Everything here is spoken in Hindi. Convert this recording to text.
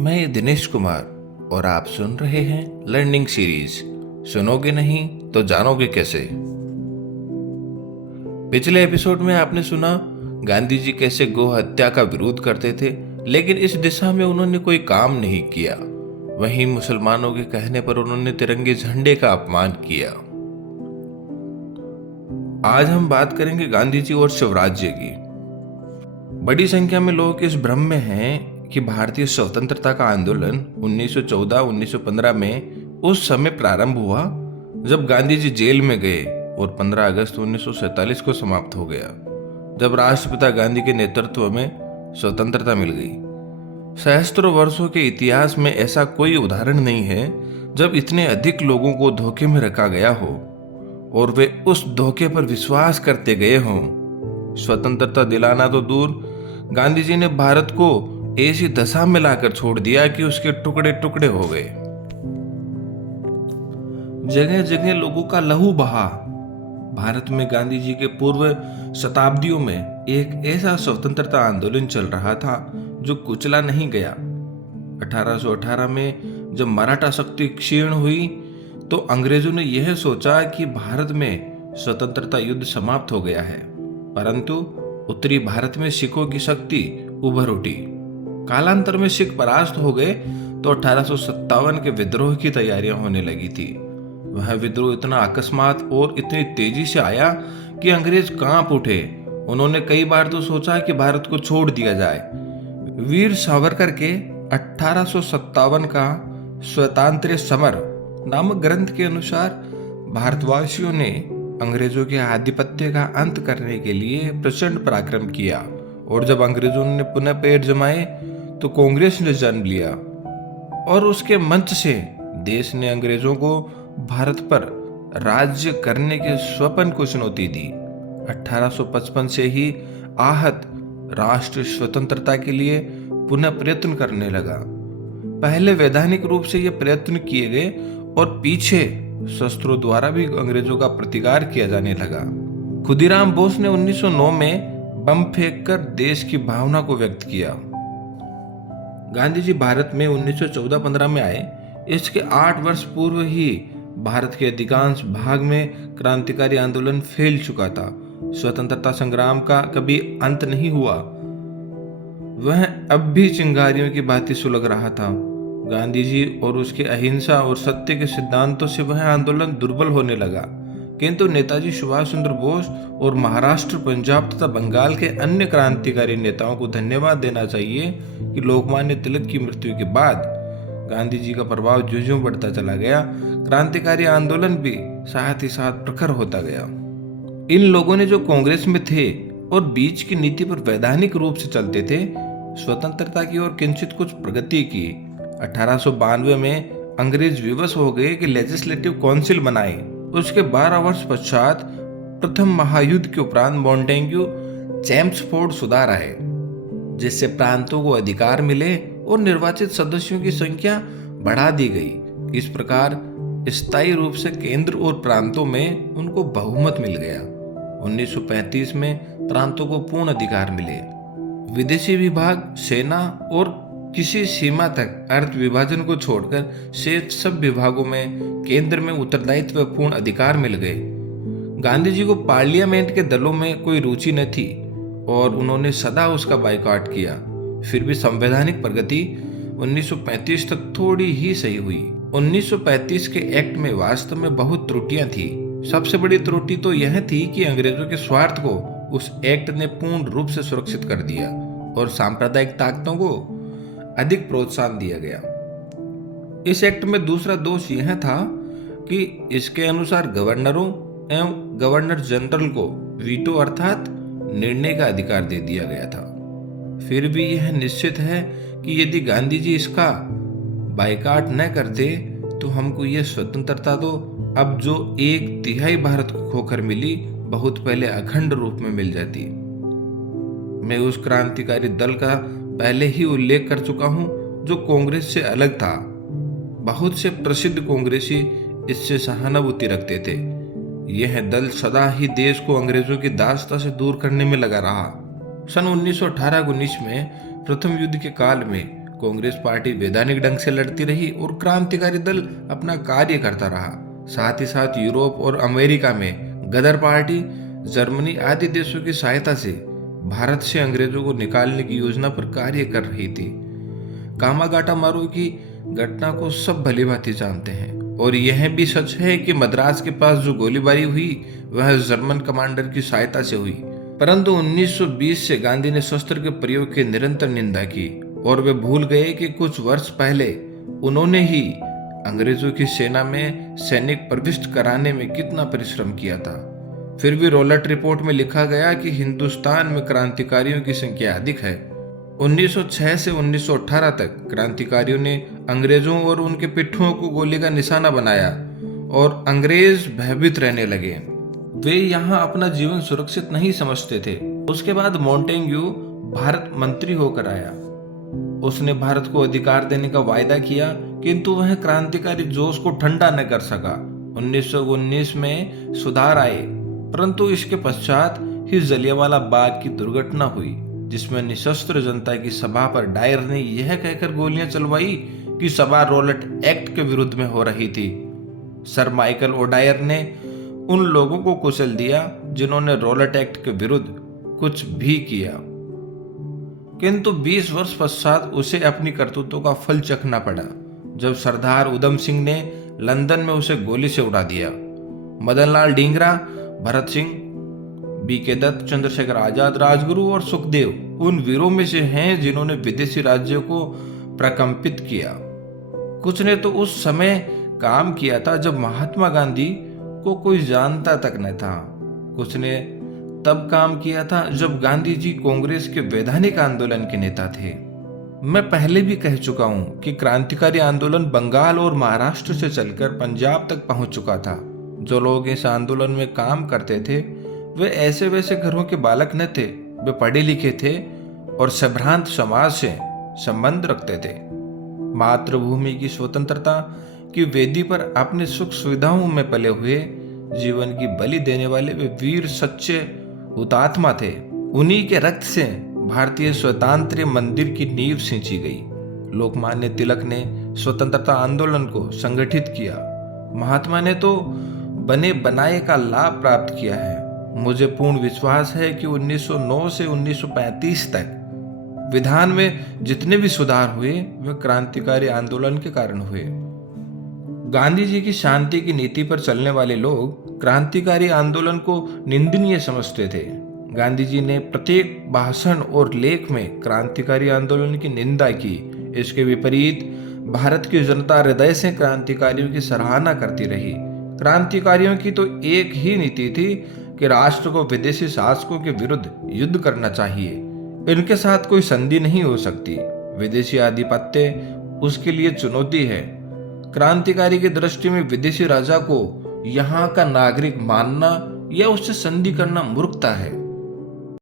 मैं दिनेश कुमार और आप सुन रहे हैं लर्निंग सीरीज। सुनोगे नहीं तो जानोगे कैसे। पिछले एपिसोड में आपने सुना गांधी जी कैसे गौ हत्या का विरोध करते थे, लेकिन इस दिशा में उन्होंने कोई काम नहीं किया। वहीं मुसलमानों के कहने पर उन्होंने तिरंगे झंडे का अपमान किया। आज हम बात करेंगे गांधी जी और स्वराज्य की। बड़ी संख्या में लोग इस भ्रम में हैं कि भारतीय स्वतंत्रता का आंदोलन 1914-1915 में उस समय प्रारंभ हुआ जब गांधी जी जेल में गए और 15 अगस्त 1947 को समाप्त हो गया, जब राष्ट्रपिता गांधी के नेतृत्व में स्वतंत्रता मिल गई। सहस्त्रों वर्षों के इतिहास में ऐसा कोई उदाहरण नहीं है जब इतने अधिक लोगों को धोखे में रखा गया हो और वे उस धोखे पर विश्वास करते गए हों। स्वतंत्रता दिलाना तो दूर, गांधी जी ने भारत को ऐसी दशा में लाकर छोड़ दिया कि उसके टुकड़े टुकड़े हो गए। जगह जगह लोगों का लहू बहा। भारत में गांधी जी के पूर्व शताब्दियों में एक ऐसा स्वतंत्रता आंदोलन चल रहा था जो कुचला नहीं गया। 1818 में जब मराठा शक्ति क्षीण हुई तो अंग्रेजों ने यह सोचा कि भारत में स्वतंत्रता युद्ध समाप्त हो गया है, परंतु उत्तरी भारत में सिखों की शक्ति उभर उठी। कालांतर में सिख परास्त हो गए तो 1857 के विद्रोह की तैयारियां होने लगी थी। वह विद्रोह इतना अकस्मात और इतनी तेजी से आया कि अंग्रेज कांप उठे। उन्होंने कई बार तो सोचा कि भारत को छोड़ दिया जाए। वीर सावरकर के 1857 का स्वतंत्र समर नामक ग्रंथ के अनुसार भारतवासियों ने अंग्रेजों के आधिपत्य का अंत करने के लिए प्रचंड पराक्रम किया, और जब अंग्रेजों ने पुनः पैर जमाए तो कांग्रेस ने जन्म लिया और उसके मंच से देश ने अंग्रेजों को भारत पर राज्य करने के स्वप्न को चुनौती दी। 1855 से ही आहत राष्ट्र स्वतंत्रता के लिए पुनः प्रयत्न करने लगा। पहले वैधानिक रूप से ये प्रयत्न किए गए और पीछे शस्त्रों द्वारा भी अंग्रेजों का प्रतिकार किया जाने लगा। खुदीराम बोस ने 1909 में बम फेंककर देश की भावना को व्यक्त किया। गांधी जी भारत में 1914-15 में आए। इसके 8 वर्ष पूर्व ही भारत के अधिकांश भाग में क्रांतिकारी आंदोलन फैल चुका था। स्वतंत्रता संग्राम का कभी अंत नहीं हुआ। वह अब भी चिंगारियों की भांति सुलग रहा था। गांधी जी और उसके अहिंसा और सत्य के सिद्धांतों से वह आंदोलन दुर्बल होने लगा, किंतु नेताजी सुभाष चंद्र बोस और महाराष्ट्र, पंजाब तथा बंगाल के अन्य क्रांतिकारी नेताओं को धन्यवाद देना चाहिए कि लोकमान्य तिलक की मृत्यु के बाद गांधी जी का प्रभाव ज्यों-ज्यों बढ़ता चला गया, क्रांतिकारी आंदोलन भी साथ ही साथ प्रखर होता गया। इन लोगों ने जो कांग्रेस में थे और बीच की नीति पर वैधानिक रूप से चलते थे, स्वतंत्रता की ओर किंचित कुछ प्रगति की। 1892 में अंग्रेज विवश हो गए कि लेजिस्लेटिव काउंसिल बनाए। उसके 12 वर्ष पश्चात प्रथम महायुद्ध के उपरांत मॉन्टेग्यू चेम्सफोर्ड सुधार आए, जिससे प्रांतों को अधिकार मिले और निर्वाचित सदस्यों की संख्या बढ़ा दी गई। इस प्रकार स्थायी रूप से केंद्र और प्रांतों में उनको बहुमत मिल गया। 1935 में प्रांतों को पूर्ण अधिकार मिले। विदेशी विभाग, सेना और किसी सीमा तक अर्थ विभाजन को छोड़कर शेष सब विभागों में केंद्र में उत्तरदायित्व पूर्ण अधिकार मिल गए। गांधी जी को पार्लियामेंट के दलों में कोई रुचि न थी और उन्होंने सदा उसका बायकॉट किया। फिर भी संवैधानिक प्रगति 1935 तक थोड़ी ही सही हुई। 1935 के एक्ट में वास्तव में बहुत त्रुटियां थी। सबसे बड़ी त्रुटि तो यह थी कि अंग्रेजों के स्वार्थ को उस एक्ट ने पूर्ण रूप से सुरक्षित कर दिया और सांप्रदायिक ताकतों को अधिक प्रोत्साहन दिया गया। इस एक्ट में दूसरा दोष यह था कि इसके अनुसार गवर्नरों एवं गवर्नर जनरल को वीटो अर्थात निर्णय का अधिकार दे दिया गया था। फिर भी यह निश्चित है कि यदि गांधी जी इसका बायकॉट न करते तो हमको यह स्वतंत्रता तो अब जो 1/3 भारत को खोकर मिली, बहुत पहले अखंड रूप में मिल जाती। मैं उस क्रांतिकारी दल का पहले ही उल्लेख कर चुका हूं जो कांग्रेस से अलग था। बहुत से प्रसिद्ध कांग्रेसी इससे सहानुभूति रखते थे। यह दल सदा ही देश को अंग्रेजों की दासता से दूर करने में लगा रहा। सन 1918-19 में प्रथम युद्ध के काल में कांग्रेस पार्टी वैधानिक ढंग से लड़ती रही और क्रांतिकारी दल अपना कार्य करता रहा। साथ ही साथ यूरोप और अमेरिका में गदर पार्टी जर्मनी आदि देशों की सहायता से भारत से अंग्रेजों को निकालने की योजना पर कार्य कर रही थी। कामागाटा मारू की घटना को सब भली भांति जानते हैं और यह भी सच है कि मद्रास के पास जो गोलीबारी हुई वह जर्मन कमांडर की सहायता से हुई। परंतु 1920 से गांधी ने शस्त्र के प्रयोग की निरंतर निंदा की और वे भूल गए कि कुछ वर्ष पहले उन्होंने ही अंग्रेजों की सेना में सैनिक प्रविष्ट कराने में कितना परिश्रम किया था। फिर भी रॉलेट रिपोर्ट में लिखा गया कि हिंदुस्तान में क्रांतिकारियों की संख्या अधिक है। 1906 से 1918 तक क्रांतिकारियों ने अंग्रेजों और उनके पिट्ठुओं को गोली का निशाना बनाया और अंग्रेज भयभीत रहने लगे। वे यहाँ अपना जीवन सुरक्षित नहीं समझते थे। उसके बाद मोंटेग्यू भारत मंत्री होकर आया। उसने भारत को अधिकार देने का वायदा किया, किंतु वह क्रांतिकारी जोश को ठंडा न कर सका। 1919 में सुधार आए, परंतु इसके पश्चात ही जलियांवाला बाग की दुर्घटना हुई, जिसमें निशस्त्र जनता की सभा पर डायर ने यह कहकर गोलियां चलवाई कि सभा रॉलेट एक्ट के विरुद्ध में हो रही थी। सर माइकल ओडायर ने उन लोगों को कुचल दिया जिन्होंने रॉलेट एक्ट के विरुद्ध कुछ भी किया, किंतु 20 वर्ष पश्चात उसे अपनी करतूतों का फल चखना पड़ा जब सरदार उधम सिंह ने लंदन में उसे गोली से उड़ा दिया। मदनलाल डींगरा, भरत सिंह, बीके दत्त, चंद्रशेखर आजाद, राजगुरु और सुखदेव उन वीरों में से हैं जिन्होंने विदेशी राज्यों को प्रकंपित किया। कुछ ने तो उस समय काम किया था जब महात्मा गांधी को कोई जानता तक न था। कुछ ने तब काम किया था जब गांधी जी कांग्रेस के वैधानिक आंदोलन के नेता थे। मैं पहले भी कह चुका हूं कि क्रांतिकारी आंदोलन बंगाल और महाराष्ट्र से चलकर पंजाब तक पहुंच चुका था। जो लोग इस आंदोलन में काम करते थे वे ऐसे वैसे घरों के बालक न थे, वे पढ़े लिखे थे और संभ्रांत समाज से संबंध रखते थे। मातृभूमि की स्वतंत्रता की वेदी पर अपने सुख सुविधाओं में पले हुए जीवन की बलि देने वाले वे वीर सच्चे हुतात्मा थे। उन्हीं के रक्त से भारतीय स्वतंत्र मंदिर की नींव सिंची गई। लोकमान्य तिलक ने स्वतंत्रता आंदोलन को संगठित किया। महात्मा ने तो बने बनाए का लाभ प्राप्त किया है। मुझे पूर्ण विश्वास है कि 1909 से 1935 तक विधान में जितने भी सुधार हुए वे क्रांतिकारी आंदोलन के कारण हुए। गांधी जी की शांति की नीति पर चलने वाले लोग क्रांतिकारी आंदोलन को निंदनीय समझते थे। गांधी जी ने प्रत्येक भाषण और लेख में क्रांतिकारी आंदोलन की निंदा की। इसके विपरीत भारत की जनता हृदय से क्रांतिकारियों की सराहना करती रही। क्रांतिकारियों की तो एक ही नीति थी कि राष्ट्र को विदेशी शासकों के विरुद्ध युद्ध करना चाहिए। इनके साथ कोई संधि नहीं हो सकती। विदेशी आधिपत्य उसके लिए चुनौती है। क्रांतिकारी की दृष्टि में विदेशी राजा को यहाँ का नागरिक मानना या उससे संधि करना मूर्खता है।